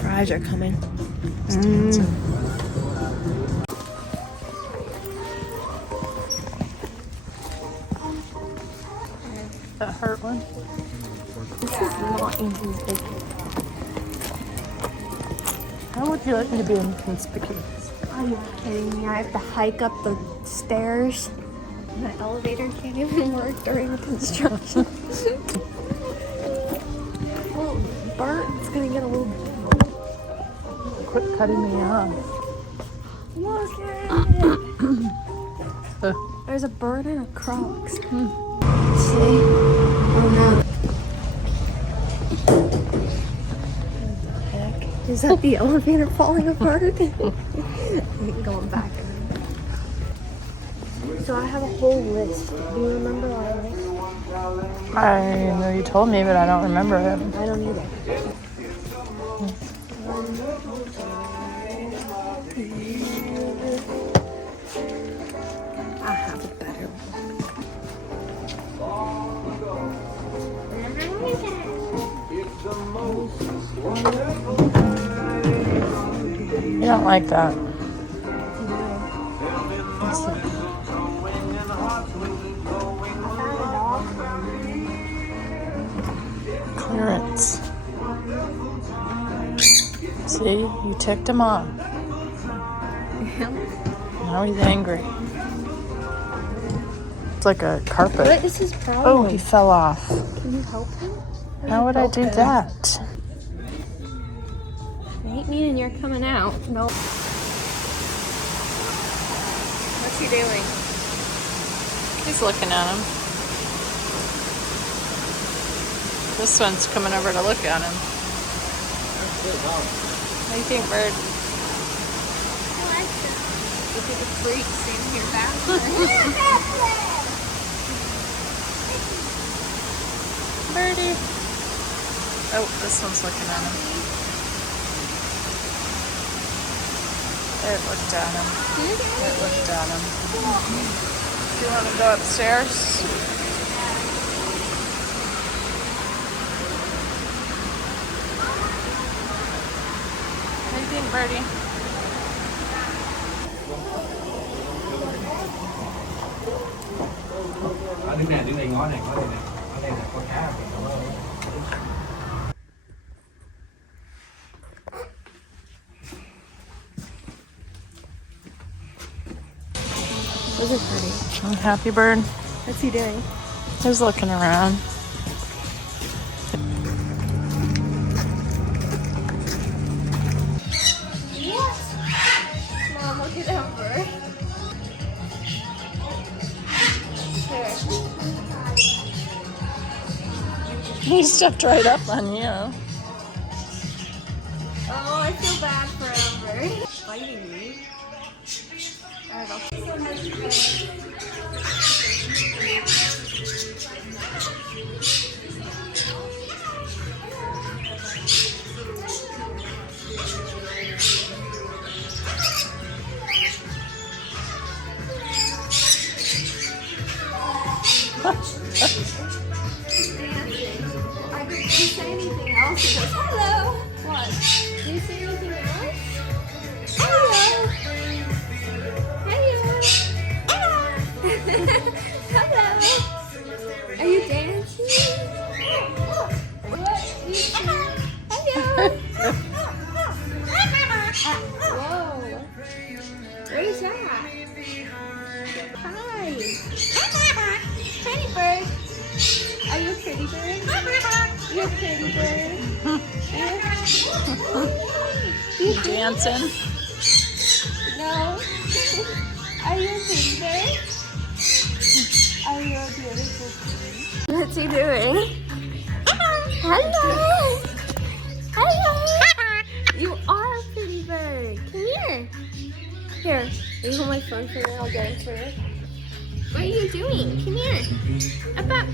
Fries are coming. That hurt one. This is not even big. How would you like me to be inconspicuous? Are you kidding me? I have to hike up the stairs. The elevator can't even work during construction. Well, Bert's gonna get a little. Quit cutting me off. Look at it. There's a bird and a crocs. See? Oh no. Is that the elevator falling apart? Going back. So I have a whole list. Do you remember our list? I know you told me, but I don't remember it. I don't either. I have a better one. You don't like that. Clearance. See, you ticked him off. Now he's angry. It's like a carpet. What is his problem? Oh, he fell off. Can you help him? How would I do that? I hate me and you're coming out. No. What's he doing? He's looking at him. This one's coming over to look at him. What do you think, Bird? I like that. Look at the freak standing here backwards. Birdie. Oh, this one's looking at him. It looked at him. It looked at him. Do you want to go upstairs? What do you think, Birdie? Đứng này ngó này, ngó này nè. Ở đây là con cá. Those are pretty. Happy Bird. What's he doing? He's looking around. Mom, look at that bird. Here. He stepped right up on you. Oh, I feel bad for Amber. Biting me. Alright, I'll Did you say anything else? He goes, hello. What? Did you say anything else? Hello. Hello. Are you dancing? What? Hello. Whoa. What is that? Hi. Pretty bird. Are you a pretty bird? You're a pretty bird. You dancing? No. Are you a pretty bird? Are you a beautiful bird? What's he doing? Hello. Hello. You are a pretty bird. Come here. Here. Will you hold my phone for a minute? I'll get it for you. What are you doing? Come here. Up, up.